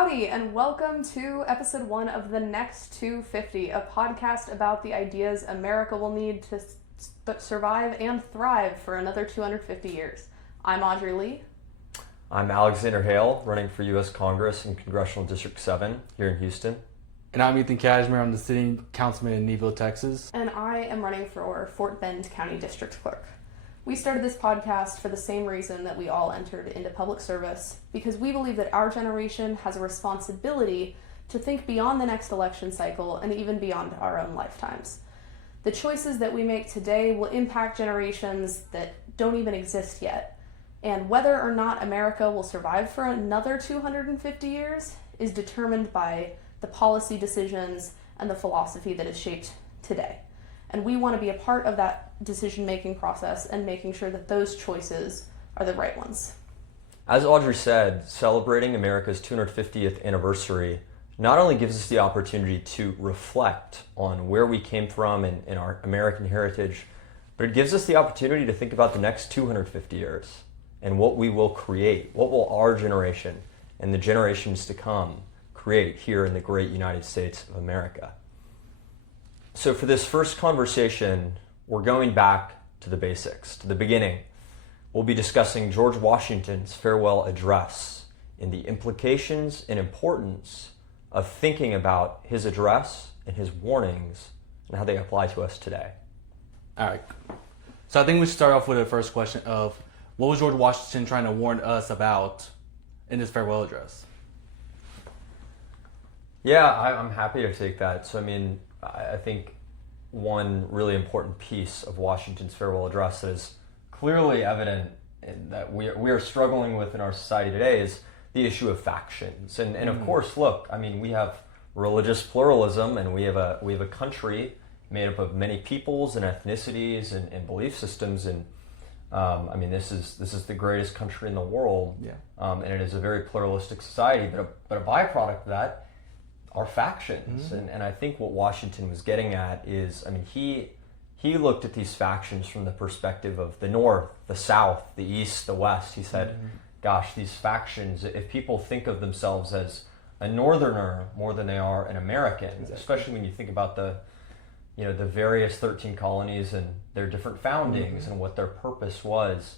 Howdy, and welcome to episode 1 of The Next 250, a podcast about the ideas America will need to survive and thrive for another 250 years. I'm Audrey Lee. I'm Alexander Hale, running for U.S. Congress in Congressional District 7 here in Houston. And I'm Ethan Cashmere. I'm the sitting councilman in Neville, Texas. And I am running for Fort Bend County District Clerk. We started this podcast for the same reason that we all entered into public service, because we believe that our generation has a responsibility to think beyond the next election cycle and even beyond our own lifetimes. The choices that we make today will impact generations that don't even exist yet, and whether or not America will survive for another 250 years is determined by the policy decisions and the philosophy that is shaped today. And we want to be a part of that decision-making process and making sure that those choices are the right ones. As Audrey said, celebrating America's 250th anniversary not only gives us the opportunity to reflect on where we came from and our American heritage, but it gives us the opportunity to think about the next 250 years and what we will create. What will our generation and the generations to come create here in the great United States of America? So for this first conversation, we're going back to the basics, to the beginning. We'll be discussing George Washington's farewell address and the implications and importance of thinking about his address and his warnings and how they apply to us today. All right. So I think we should start off with the first question of what was George Washington trying to warn us about in his farewell address? Yeah, I'm happy to take that. So, I think one really important piece of Washington's farewell address that is clearly evident in that we are struggling with in our society today is the issue of factions. And of course, look, we have religious pluralism, and we have a country made up of many peoples and ethnicities and belief systems. And this is the greatest country in the world. Yeah. And it is a very pluralistic society. But a byproduct of that are factions. And I think what Washington was getting at is, he looked at these factions from the perspective of the North, the South, the East, the West. He said, gosh, these factions, if people think of themselves as a Northerner more than they are an American, especially when you think about the various 13 colonies and their different foundings and what their purpose was.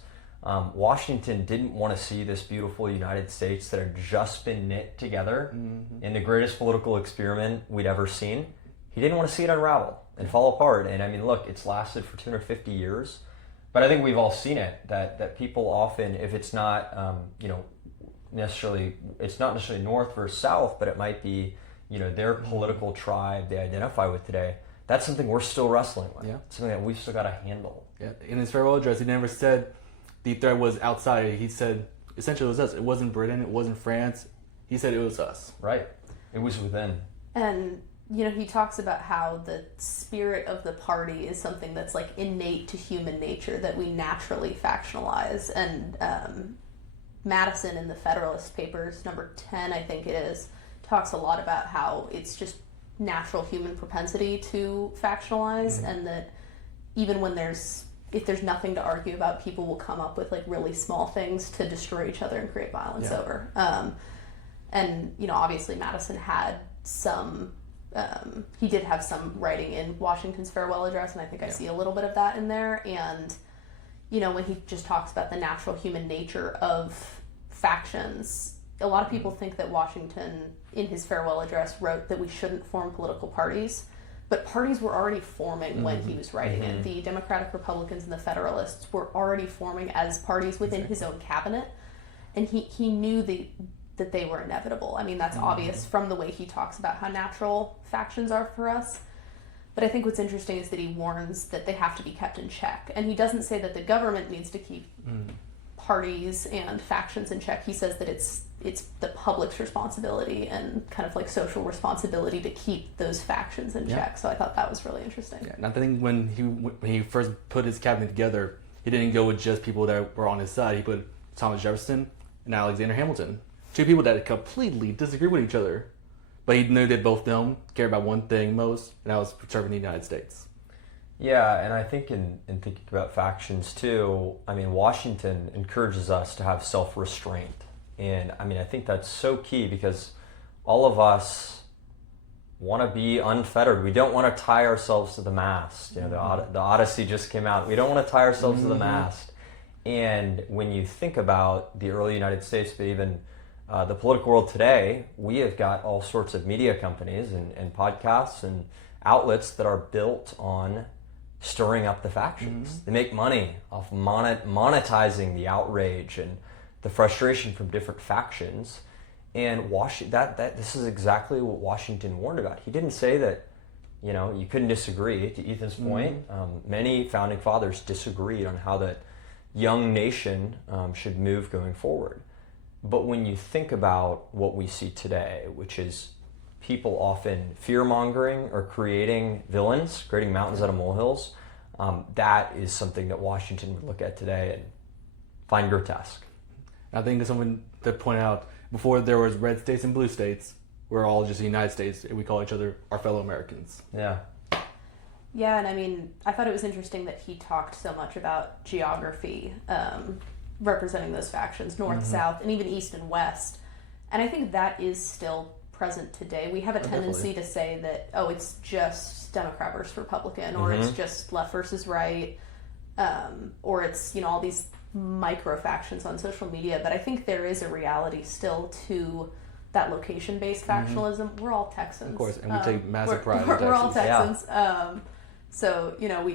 Washington didn't want to see this beautiful United States that had just been knit together in the greatest political experiment we'd ever seen. He didn't want to see it unravel and fall apart. And look, it's lasted for 250 years, but I think we've all seen it, that people often, if it's not, it's not necessarily North versus South, but it might be, their political tribe they identify with today. That's something we're still wrestling with. Yeah. It's something that we've still got to handle. Yeah. In his farewell address, he never said the threat was outside. He said, essentially, it was us. It wasn't Britain. It wasn't France. He said it was us. Right. It was within. And, he talks about how the spirit of the party is something that's like innate to human nature, that we naturally factionalize. And Madison in the Federalist Papers, number 10, I think it is, talks a lot about how it's just natural human propensity to factionalize, and that even when if there's nothing to argue about, people will come up with like really small things to destroy each other and create violence over. And obviously Madison had some, he did have some writing in Washington's farewell address, and I think I see a little bit of that in there. And, when he just talks about the natural human nature of factions, a lot of people think that Washington, in his farewell address, wrote that we shouldn't form political parties. But parties were already forming when he was writing it. The Democratic Republicans and the Federalists were already forming as parties within his own cabinet. And he knew that they were inevitable. That's obvious from the way he talks about how natural factions are for us. But I think what's interesting is that he warns that they have to be kept in check. And he doesn't say that the government needs to keep parties and factions in check. He says that it's the public's responsibility and kind of like social responsibility to keep those factions in check. So I thought that was really interesting. Yeah, and I think when he first put his cabinet together, he didn't go with just people that were on his side. He put Thomas Jefferson and Alexander Hamilton, two people that completely disagree with each other, but he knew that both of them cared about one thing most, and that was preserving the United States. Yeah, and I think in thinking about factions too, Washington encourages us to have self-restraint. And I think that's so key because all of us want to be unfettered. We don't want to tie ourselves to the mast. You know, the Odyssey just came out. We don't want to tie ourselves to the mast. And when you think about the early United States, but even the political world today, we have got all sorts of media companies and podcasts and outlets that are built on stirring up the factions. They make money off monetizing the outrage and the frustration from different factions. And this is exactly what Washington warned about. He didn't say that, you know, you couldn't disagree. To Ethan's point, many founding fathers disagreed on how that young nation should move going forward. But when you think about what we see today, which is people often fear-mongering or creating villains, creating mountains out of molehills, that is something that Washington would look at today and find grotesque. I think it's something to point out. Before there was red states and blue states, we're all just the United States, and we call each other our fellow Americans. Yeah. Yeah, and I mean, I thought it was interesting that he talked so much about geography, representing those factions, north, south, and even east and west. And I think that is still present today. We have a tendency to say that, oh, it's just Democrat versus Republican, or it's just left versus right, or it's, you know, all these micro factions on social media. But I think there is a reality still to that location-based factionalism. We're all Texans, of course, and we take massive pride in Texas. We're all Texans. So, you know,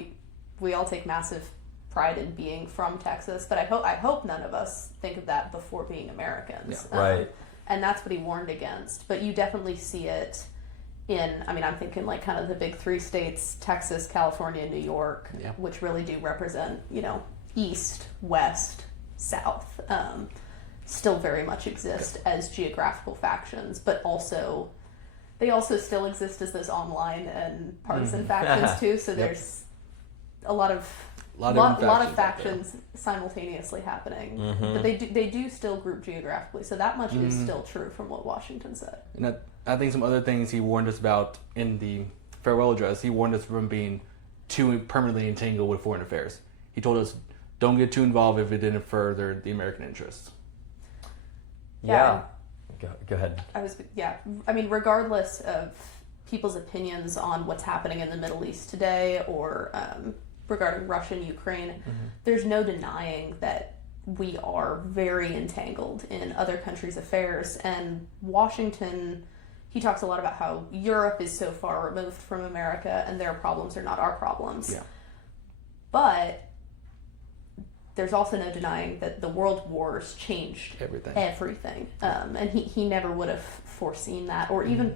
we all take massive pride in being from Texas, but I hope none of us think of that before being Americans. Yeah, right. And that's what he warned against. But you definitely see it in, I mean, I'm thinking like kind of the big three states, Texas, California, New York, which really do represent, you know, east, west, south, still very much exist as geographical factions, but also they also still exist as those online and partisan factions too. So there's a lot of factions simultaneously happening, but they do still group geographically. So that much is still true from what Washington said. And I think some other things he warned us about in the farewell address. He warned us from being too permanently entangled with foreign affairs. He told us, don't get too involved if it didn't further the American interests. Yeah. Go ahead. I mean, regardless of people's opinions on what's happening in the Middle East today, or regarding Russia and Ukraine, there's no denying that we are very entangled in other countries' affairs. And Washington, he talks a lot about how Europe is so far removed from America and their problems are not our problems. Yeah. But there's also no denying that the world wars changed everything. And he never would have foreseen that, or even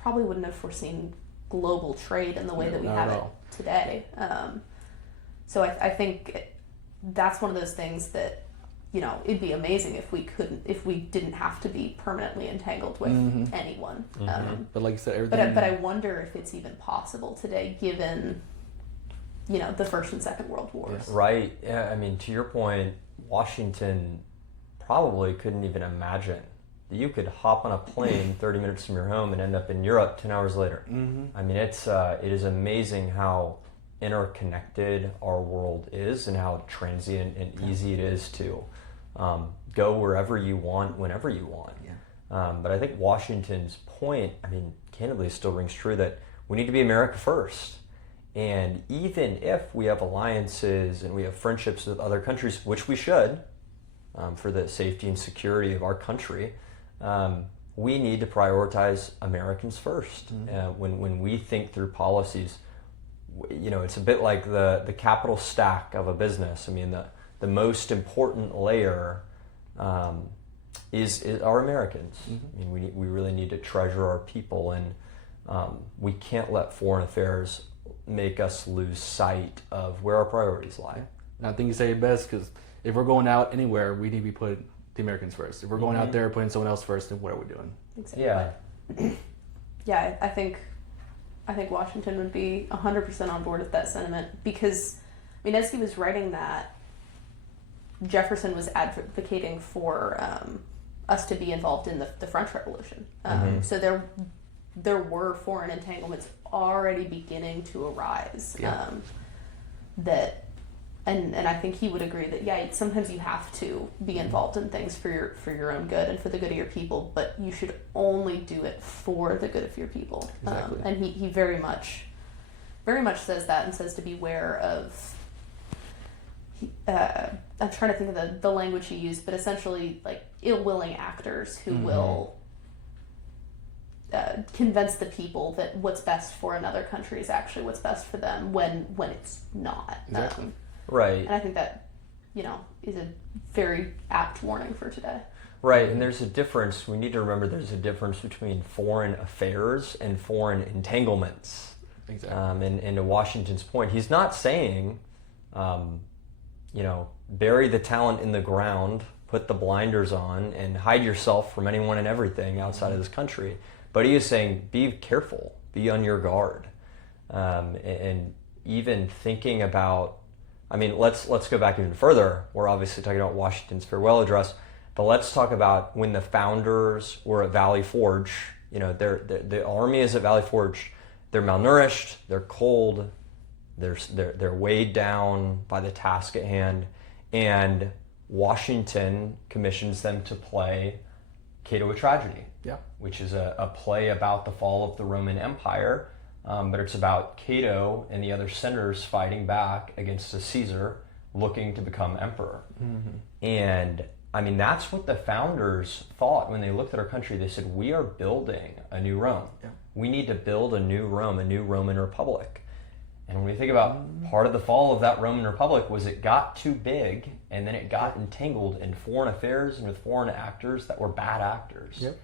probably wouldn't have foreseen global trade in the way that we have it today. So I think that's one of those things that, you know, it'd be amazing if we didn't have to be permanently entangled with anyone. But like you said, everything. But I wonder if it's even possible today, given, you know, the First and Second World Wars. Right. Yeah. I mean, to your point, Washington probably couldn't even imagine that you could hop on a plane 30 minutes from your home and end up in Europe 10 hours later. I mean, it is amazing how interconnected our world is and how transient and easy it is to go wherever you want, whenever you want. But I think Washington's point, I mean, candidly, still rings true that we need to be America first. And even if we have alliances and we have friendships with other countries, which we should, for the safety and security of our country, we need to prioritize Americans first. When we think through policies, you know, it's a bit like the capital stack of a business. I mean, the most important layer is our Americans. I mean, we really need to treasure our people, and we can't let foreign affairs make us lose sight of where our priorities lie. And I think you say it best, because if we're going out anywhere, we need to be putting the Americans first. If we're going out there putting someone else first, then what are we doing? Exactly. Yeah. Yeah, I think Washington would be 100% on board with that sentiment, because, I mean, as he was writing that, Jefferson was advocating for us to be involved in the French Revolution. So there were foreign entanglements already beginning to arise that and I think he would agree that sometimes you have to be involved in things for your own good and for the good of your people, but you should only do it for the good of your people. Exactly. And he very much says that, and says to beware of. I'm trying to think of the language he used, but essentially like ill-willing actors who will convince the people that what's best for another country is actually what's best for them when it's not. Exactly. Right. And I think that, is a very apt warning for today. Right, and there's a difference. We need to remember there's a difference between foreign affairs and foreign entanglements. Exactly. And to Washington's point, he's not saying, bury the talent in the ground, put the blinders on, and hide yourself from anyone and everything outside of this country. But he is saying, be careful, be on your guard. And even thinking about, let's go back even further. We're obviously talking about Washington's farewell address, but let's talk about when the founders were at Valley Forge. The army is at Valley Forge. They're malnourished, they're cold, they're weighed down by the task at hand, and Washington commissions them to play Cato a Tragedy, which is a play about the fall of the Roman Empire, but it's about Cato and the other senators fighting back against a Caesar looking to become emperor. And that's what the founders thought when they looked at our country. They said, we are building a new Rome. We need to build a new Rome, a new Roman Republic. And when we think about part of the fall of that Roman Republic was it got too big, and then it got entangled in foreign affairs and with foreign actors that were bad actors. Yep.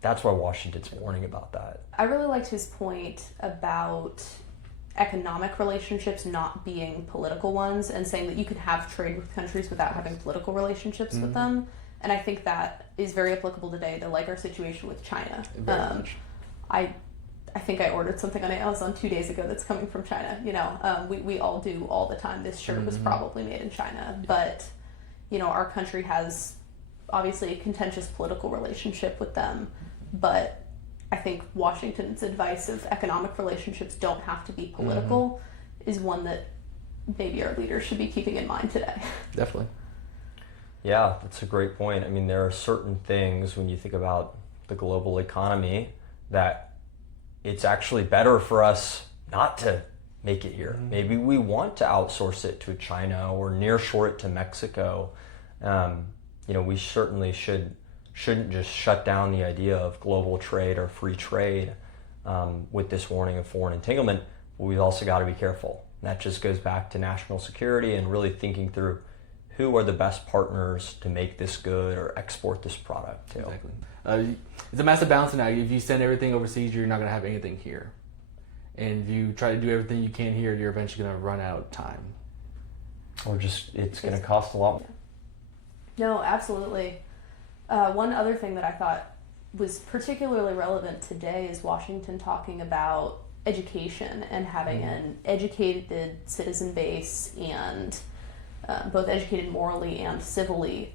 That's why Washington's warning about that. I really liked his point about economic relationships not being political ones, and saying that you can have trade with countries without having political relationships with them. And I think that is very applicable today, to like our situation with China. Very much. I think I ordered something on Amazon 2 days ago that's coming from China. We all do all the time. This shirt was probably made in China, but our country has obviously a contentious political relationship with them. But I think Washington's advice of economic relationships don't have to be political is one that maybe our leaders should be keeping in mind today. Definitely. Yeah, that's a great point. There are certain things when you think about the global economy that it's actually better for us not to make it here. Maybe we want to outsource it to China or nearshore it to Mexico. We certainly shouldn't just shut down the idea of global trade or free trade with this warning of foreign entanglement. But we've also got to be careful. And that just goes back to national security and really thinking through who are the best partners to make this good or export this product to. Exactly. It's a massive balancing act. If you send everything overseas, you're not going to have anything here. And if you try to do everything you can here, you're eventually going to run out of time. Or it's going to cost a lot more. No, absolutely. One other thing that I thought was particularly relevant today is Washington talking about education and having an educated citizen base, and both educated morally and civilly.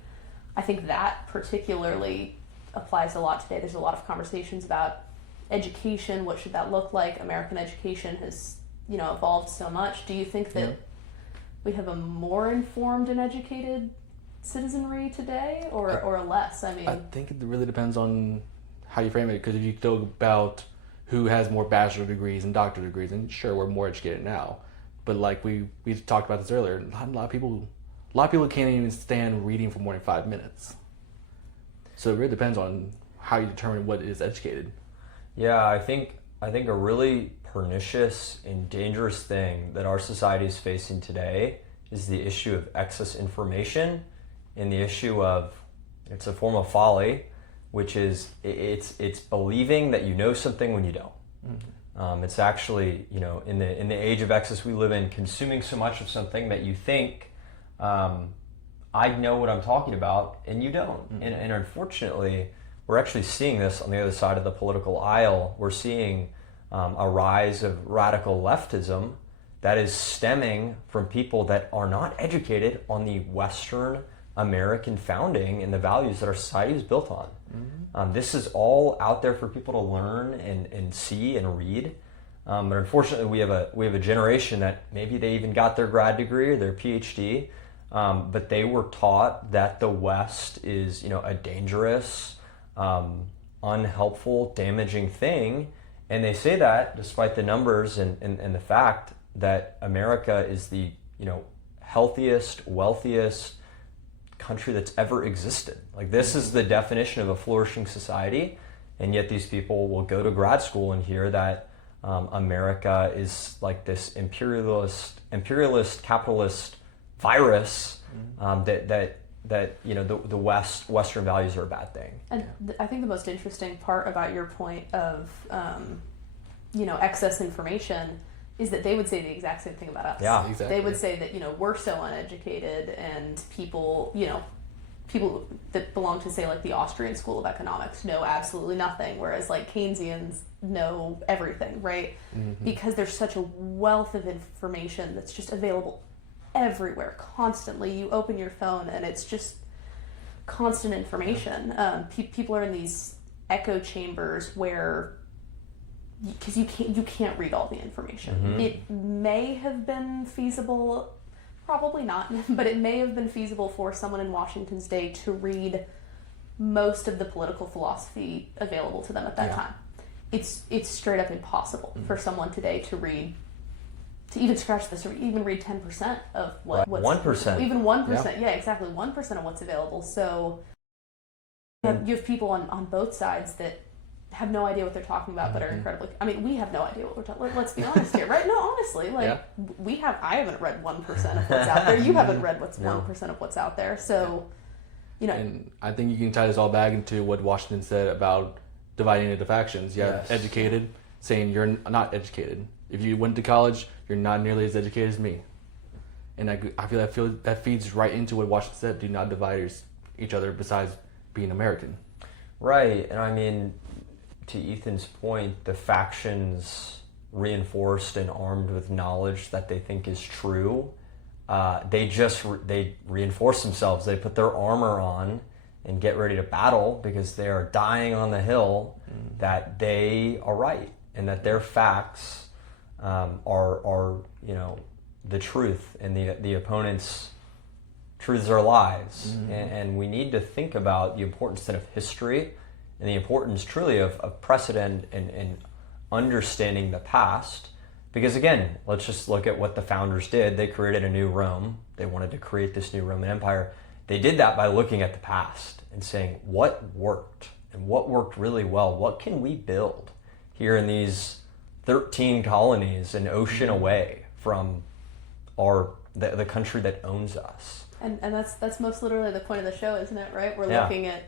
I think that particularly applies a lot today. There's a lot of conversations about education. What should that look like? American education has, evolved so much. Do you think that we have a more informed and educated citizenry today, or less? I think it really depends on how you frame it. Because if you talk about who has more bachelor degrees and doctorate degrees, and sure, we're more educated now. But like we talked about this earlier, a lot of people can't even stand reading for more than 5 minutes. So it really depends on how you determine what is educated. Yeah, I think a really pernicious and dangerous thing that our society is facing today is the issue of excess information, and the issue of, it's a form of folly, which is it's believing that you know something when you don't. It's actually, in the age of excess we live in, consuming so much of something that you think, I know what I'm talking about, and you don't. And unfortunately, we're actually seeing this on the other side of the political aisle. We're seeing a rise of radical leftism that is stemming from people that are not educated on the Western American founding and the values that our society is built on. This is all out there for people to learn and see and read. But unfortunately, we have a generation that maybe they even got their grad degree or their PhD, but they were taught that the West is, a dangerous, unhelpful, damaging thing, and they say that despite the numbers and the fact that America is the healthiest, wealthiest country that's ever existed. Like, this is the definition of a flourishing society, and yet these people will go to grad school and hear that America is like this imperialist capitalist virus, that the Western values are a bad thing. And I think the most interesting part about your point of excess information is that they would say the exact same thing about us. Yeah, exactly. They would say that we're so uneducated, and people that belong to, say, like the Austrian School of Economics know absolutely nothing, whereas like Keynesians know everything, right? Because there's such a wealth of information that's just available everywhere constantly. You open your phone and it's just constant information. People are in these echo chambers where, because you can't read all the information. It may have been feasible, probably not, but it may have been feasible for someone in Washington's day to read most of the political philosophy available to them at that time. It's straight up impossible for someone today to even scratch this, or even read 10% of what's 1%. Even 1%, yeah, exactly, 1% of what's available. So you have people on both sides that have no idea what they're talking about, but are incredibly. I mean, we have no idea what we're talking. Let's be honest here, right? No, honestly, I haven't read 1% of what's out there. You haven't read 1% of what's out there. So, And I think you can tie this all back into what Washington said about dividing into factions. You have educated saying you're not educated. If you went to college, you're not nearly as educated as me. And I feel that feeds right into what Washington said: do not divide each other besides being American. Right, and I mean, to Ethan's point, the factions reinforced and armed with knowledge that they think is true, they reinforce themselves. They put their armor on and get ready to battle because they are dying on the hill that they are right and that their facts are the truth, and the opponent's truths are lies. And we need to think about the importance then of history, and the importance truly of precedent and understanding the past. Because again, let's just look at what the founders did. They created a new Rome. They wanted to create this new Roman Empire. They did that by looking at the past and saying, what worked and what worked really well? What can we build here in these 13 colonies an ocean away from the country that owns us? and that's most literally the point of the show, isn't it? Right? We're looking at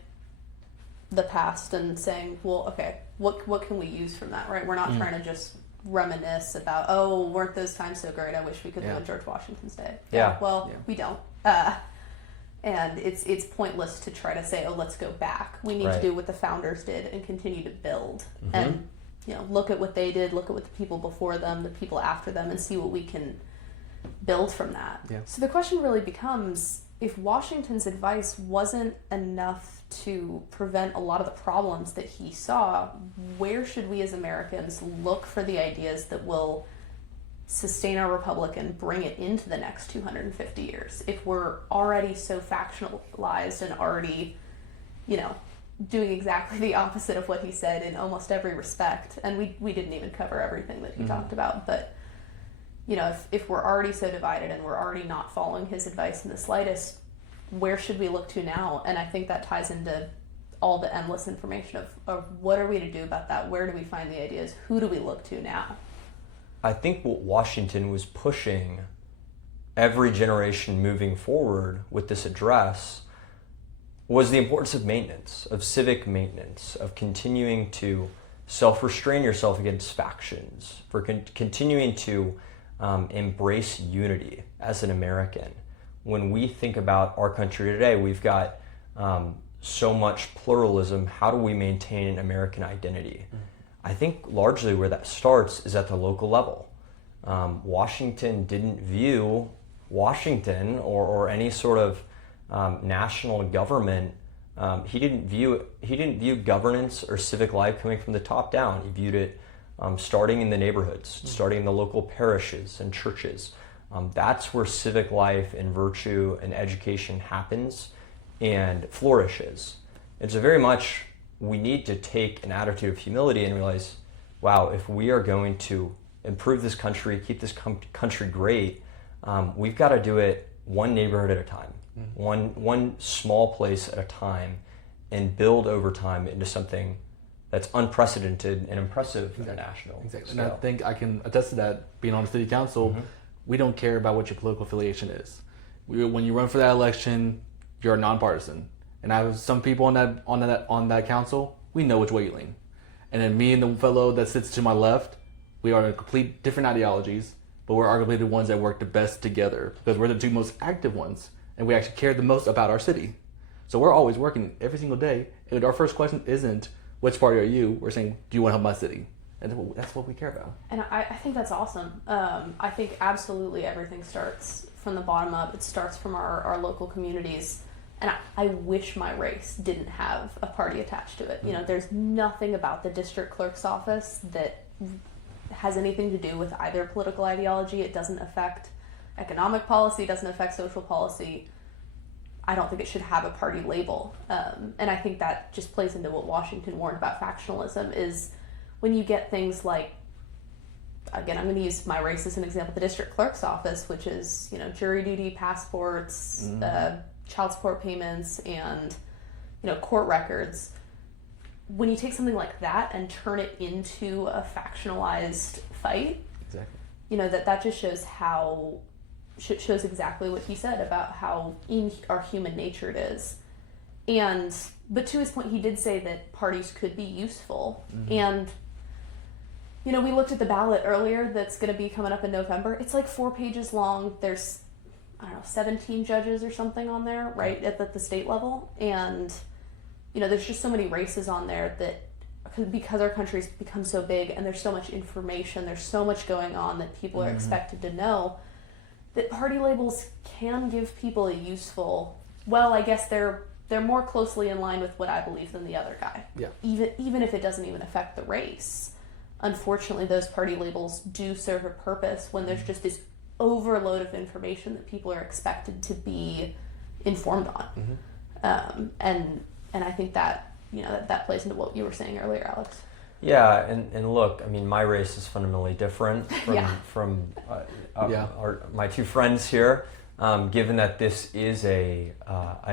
the past and saying, well, okay, what can we use from that, right? We're not trying to just reminisce about, oh, weren't those times so great? I wish we could live in George Washington's day. We don't. And it's pointless to try to say, oh, let's go back. We need to do what the founders did and continue to build. And look at what they did, look at what the people before them, the people after them, and see what we can build from that. So the question really becomes, if Washington's advice wasn't enough to prevent a lot of the problems that he saw, where should we as Americans look for the ideas that will sustain our republic and bring it into the next 250 years? If we're already so factionalized and already, doing exactly the opposite of what he said in almost every respect, and we didn't even cover everything that he talked about, but if we're already so divided and we're already not following his advice in the slightest, where should we look to now? And I think that ties into all the endless information of what are we to do about that? Where do we find the ideas? Who do we look to now? I think what Washington was pushing every generation moving forward with this address was the importance of maintenance, of civic maintenance, of continuing to self-restrain yourself against factions, for continuing to embrace unity as an American. When we think about our country today, we've got so much pluralism. How do we maintain an American identity? I think largely where that starts is at the local level. Washington didn't view Washington or any sort of national government. He didn't view governance or civic life coming from the top down. He viewed it starting in the neighborhoods, starting in the local parishes and churches. That's where civic life and virtue and education happens and flourishes. And so very much we need to take an attitude of humility and realize, wow, if we are going to improve this country, keep this country great, we've got to do it one neighborhood at a time, one small place at a time, and build over time into something that's unprecedented and impressive at a national Exactly. scale. And I think I can attest to that. Being on the city council, we don't care about what your political affiliation is. When you run for that election, you're nonpartisan. And I have some people on that council. We know which way you lean. And then me and the fellow that sits to my left, we are complete different ideologies, but we're arguably the ones that work the best together because we're the two most active ones, and we actually care the most about our city. So we're always working every single day. And our first question isn't, which party are you? We're saying, do you want to help my city? And that's what we care about. And I think that's awesome. I think absolutely everything starts from the bottom up. It starts from our local communities. And I wish my race didn't have a party attached to it. You know, there's nothing about the district clerk's office that has anything to do with either political ideology. It doesn't affect economic policy, it doesn't affect social policy. I don't think it should have a party label. And I think that just plays into what Washington warned about factionalism is when you get things like, again, I'm going to use my race as an example, the district clerk's office, which is, you know, jury duty, passports, child support payments, and, you know, court records. When you take something like that and turn it into a factionalized fight, Exactly. you know, that just shows shows exactly what he said about how in our human nature it is. But to his point, he did say that parties could be useful. And, you know, we looked at the ballot earlier that's going to be coming up in November. It's like 4 pages long. There's, I don't know, 17 judges or something on there, right, at the state level. And, you know, there's just so many races on there that because our country's become so big and there's so much information, there's so much going on that people are expected to know, that party labels can give people a useful, well, I guess they're more closely in line with what I believe than the other guy. Yeah. Even if it doesn't even affect the race. Unfortunately, those party labels do serve a purpose when there's just this overload of information that people are expected to be informed on. And I think that, you know, that plays into what you were saying earlier, Alex. Yeah, and look, I mean, my race is fundamentally different from my two friends here, given that this is a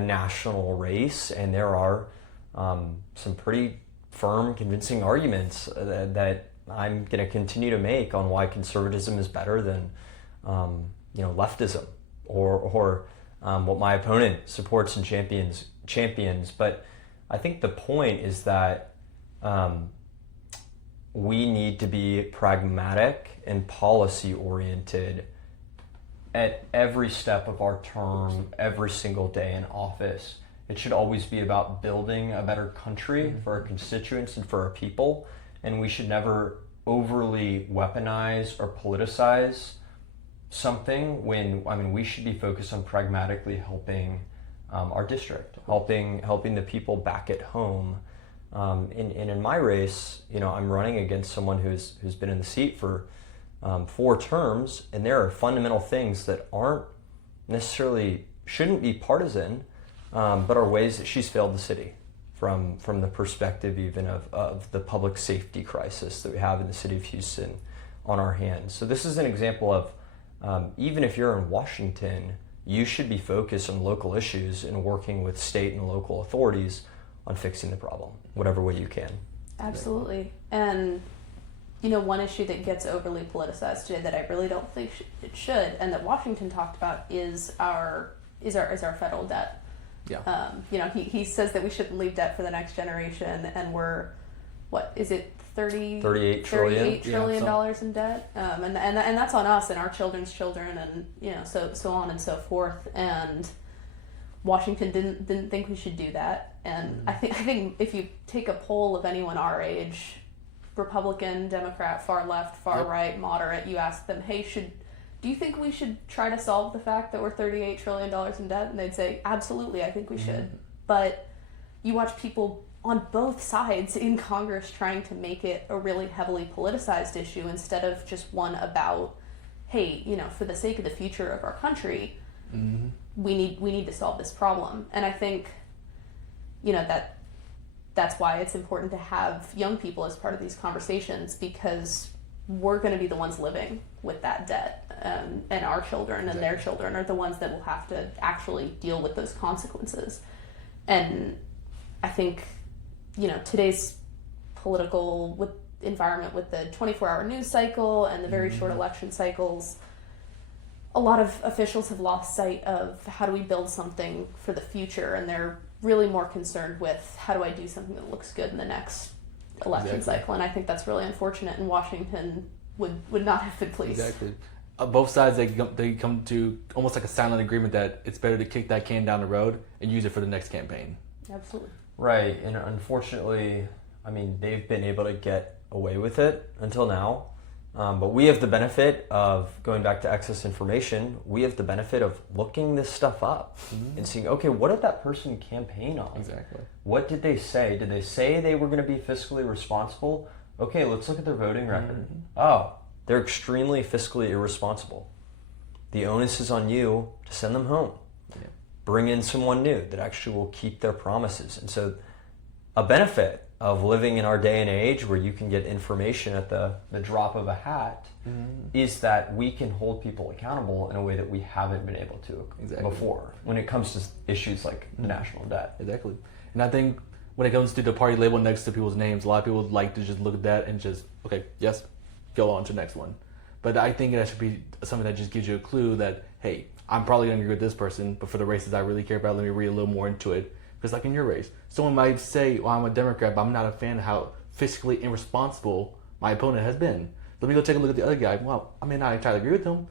national race, and there are some pretty firm, convincing arguments that I'm going to continue to make on why conservatism is better than leftism or what my opponent supports and champions. But I think the point is that we need to be pragmatic and policy oriented at every step of our term, every single day in office. It should always be about building a better country for our constituents and for our people, and we should never overly weaponize or politicize something when we should be focused on pragmatically helping our district, helping the people back at home. In my race, I'm running against someone who's been in the seat for 4 terms, and there are fundamental things that shouldn't be partisan, but are ways that she's failed the city from the perspective even of the public safety crisis that we have in the city of Houston on our hands. So this is an example of even if you're in Washington, you should be focused on local issues and working with state and local authorities on fixing the problem, whatever way you can. Absolutely. And one issue that gets overly politicized today that I really don't think it should, and that Washington talked about, is our federal debt. Yeah. He says that we shouldn't leave debt for the next generation, and we're, what is it, $38 trillion dollars in debt, and that's on us and our children's children, and so on and so forth. And Washington didn't think we should do that. And I think if you take a poll of anyone our age, Republican, Democrat, far left, far right, moderate, you ask them, hey, do you think we should try to solve the fact that we're $38 trillion in debt? And they'd say, absolutely, I think we should. But you watch people on both sides in Congress trying to make it a really heavily politicized issue instead of just one about, hey, for the sake of the future of our country, we need to solve this problem. And I think, that's why it's important to have young people as part of these conversations, because we're going to be the ones living with that debt, and our children and their children are the ones that will have to actually deal with those consequences. And I think, today's political environment with the 24-hour news cycle and the very short election cycles, a lot of officials have lost sight of how do we build something for the future, and they're really more concerned with how do I do something that looks good in the next election cycle. And I think that's really unfortunate, and Washington would not have been pleased. Exactly. Both sides, they come to almost like a silent agreement that it's better to kick that can down the road and use it for the next campaign. Absolutely. Right, and unfortunately, they've been able to get away with it until now. But we have the benefit of, going back to excess information, we have the benefit of looking this stuff up and seeing, okay, what did that person campaign on? Exactly. What did they say? Did they say they were going to be fiscally responsible? Okay, let's look at their voting record. Oh, they're extremely fiscally irresponsible. The onus is on you to send them home. Yeah. Bring in someone new that actually will keep their promises. And so a benefit of living in our day and age where you can get information at the drop of a hat is that we can hold people accountable in a way that we haven't been able to before when it comes to issues like the national debt. Exactly. And I think when it comes to the party label next to people's names, a lot of people like to just look at that and just, okay, yes, go on to the next one. But I think that should be something that just gives you a clue that, hey, I'm probably going to agree with this person, but for the races I really care about, let me read a little more into it. Because like in your race, someone might say, well, I'm a Democrat, but I'm not a fan of how fiscally irresponsible my opponent has been. Let me go take a look at the other guy. Well, I may not entirely agree with him,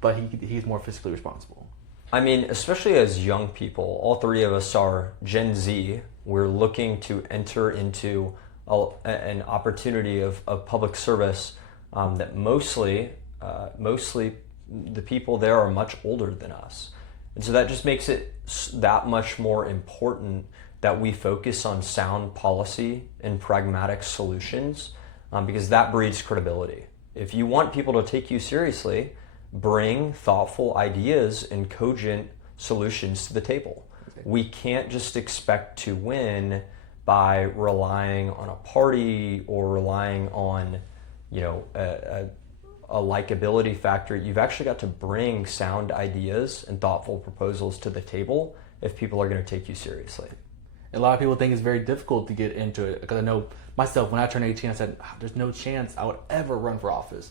but he's more fiscally responsible. Especially as young people, all three of us are Gen Z. We're looking to enter into an opportunity of public service that mostly the people there are much older than us. And so that just makes it that much more important that we focus on sound policy and pragmatic solutions, because that breeds credibility. If you want people to take you seriously, bring thoughtful ideas and cogent solutions to the table. We can't just expect to win by relying on a party or relying on, a likability factor. You've actually got to bring sound ideas and thoughtful proposals to the table if people are going to take you seriously. A lot of people think it's very difficult to get into it, because I know myself, when I turned 18, I said, there's no chance I would ever run for office.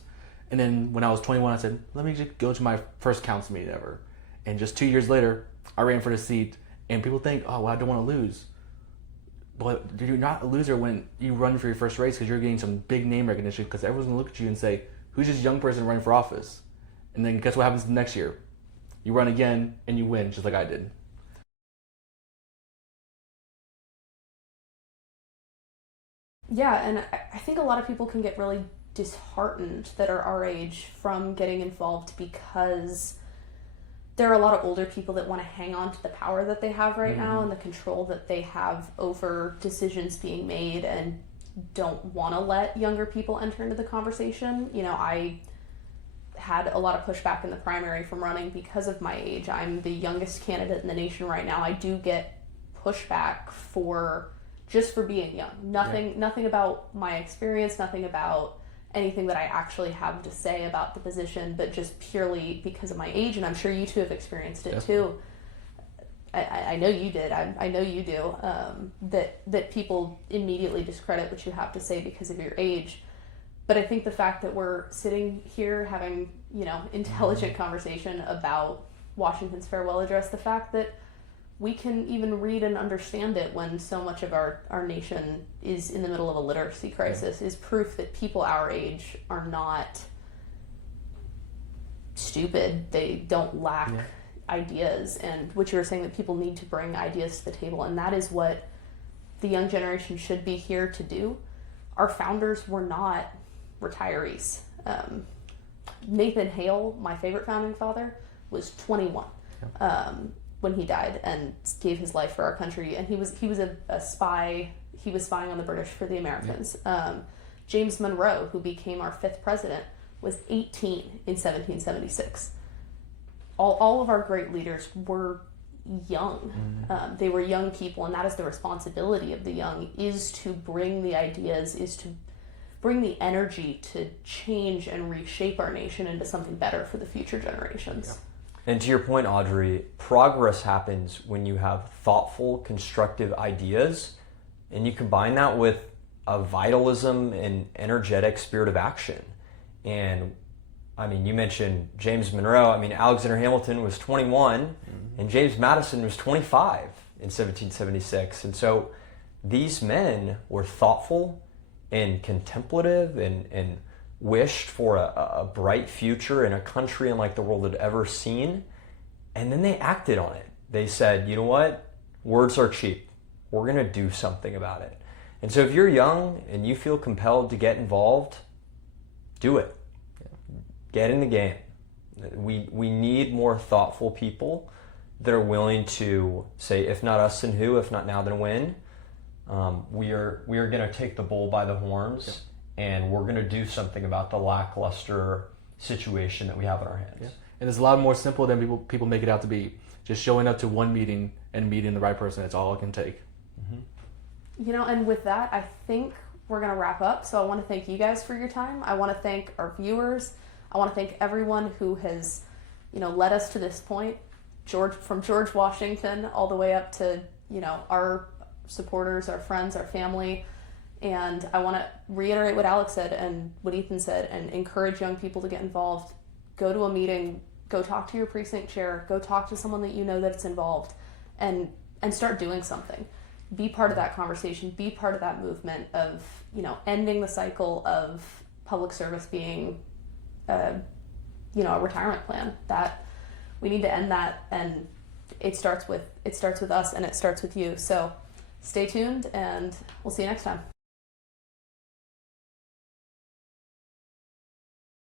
And then when I was 21, I said, let me just go to my first council meeting ever. And just 2 years later, I ran for the seat, and people think, oh, well, I don't want to lose. But you're not a loser when you run for your first race, because you're getting some big name recognition, because everyone's going to look at you and say, who's this young person running for office? And then guess what happens the next year? You run again and you win, just like I did. Yeah, and I think a lot of people can get really disheartened that are our age from getting involved, because there are a lot of older people that want to hang on to the power that they have right now and the control that they have over decisions being made, and don't want to let younger people enter into the conversation. I had a lot of pushback in the primary from running because of my age. I'm the youngest candidate in the nation right now. I do get pushback for being young. Nothing about my experience, nothing about anything that I actually have to say about the position, but just purely because of my age. And I'm sure you two have experienced it too. I know you did. I know you do. That people immediately discredit what you have to say because of your age. But I think the fact that we're sitting here having, intelligent conversation about Washington's farewell address, the fact that we can even read and understand it when so much of our nation is in the middle of a literacy crisis is proof that people our age are not stupid. They don't lack ideas, and what you were saying, that people need to bring ideas to the table, and that is what the young generation should be here to do. Our founders were not retirees. Nathan Hale, my favorite founding father, was 21 when he died and gave his life for our country, and he was a spy he was spying on the British for the Americans. James Monroe, who became our 5th president, was 18 in 1776. All of our great leaders were young. They were young people, and that is the responsibility of the young, is to bring the ideas, is to bring the energy to change and reshape our nation into something better for the future generations. And to your point, Audrey, progress happens when you have thoughtful, constructive ideas, and you combine that with a vitalism and energetic spirit of action. And I mean, you mentioned James Monroe. I mean, Alexander Hamilton was 21 and James Madison was 25 in 1776. And so these men were thoughtful and contemplative and wished for a bright future in a country unlike the world had ever seen. And then they acted on it. They said, you know what? Words are cheap. We're going to do something about it. And so if you're young and you feel compelled to get involved, do it. Get in the game. We need more thoughtful people that are willing to say, if not us, then who? If not now, then when? We are going to take the bull by the horns, and we're going to do something about the lackluster situation that we have in our hands. And it's a lot more simple than people make it out to be. Just showing up to one meeting and meeting the right person, that's all it can take. You know, and with that, I think we're going to wrap up. So I want to thank you guys for your time. I want to thank our viewers. I want to thank everyone who has, led us to this point. From George Washington all the way up to, our supporters, our friends, our family. And I want to reiterate what Alex said and what Ethan said and encourage young people to get involved. Go to a meeting, go talk to your precinct chair, go talk to someone that you know that's involved, and start doing something. Be part of that conversation, be part of that movement of, ending the cycle of public service being, a retirement plan. That we need to end that, and it starts with us, and it starts with you. So stay tuned, and we'll see you next time.